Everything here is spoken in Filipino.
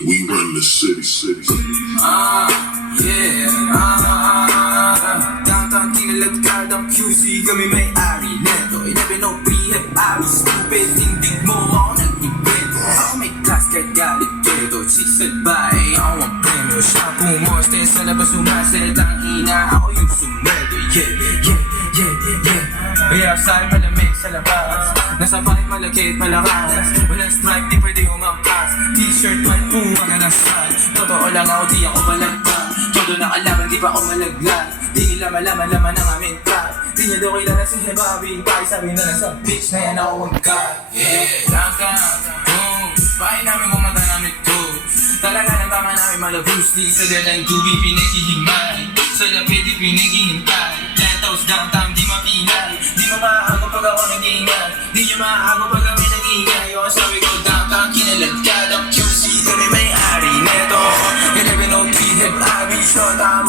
We run the city. Downtown kinalagkad ang QC, kami may-ari neto. 11 pre-hip, abi stupid, tindig mo ako nag-invento. Ako may class kahit galit keto, chicks at bae, ako ang premyo. Siya pumoste sa labas umaset, ang ina, ako yung sumedo. Yeah, outside malamig sa labas, nasa bahay malagkit malakas. Walang stripe, di pwede umangkas. T-shirt, white po ang nasal. Totoo lang ako, di ako balagtas. Todo nakalaman, di pa ako malaglag. Di nila malaman ang aming trap. Di niya daw kilala si Hebabi. Bakit sabi na nasa bitch na yan ako ang God. Yeah, downtown, boom. Bahay namin kumanta namin to. Talaga ng tama namin malabus. Di sa dalang tubi pinaghihiman. Sa lapid di pinaghihintay. Lighthouse downtown di mapilay. Di mo maaagaw pag ako nag-iingay. Di nyo maaagaw pag kami nag-iingay. O sabi ko downtown kinalagkad ang QC. Kami may-ari neto 1103 hip abi shota.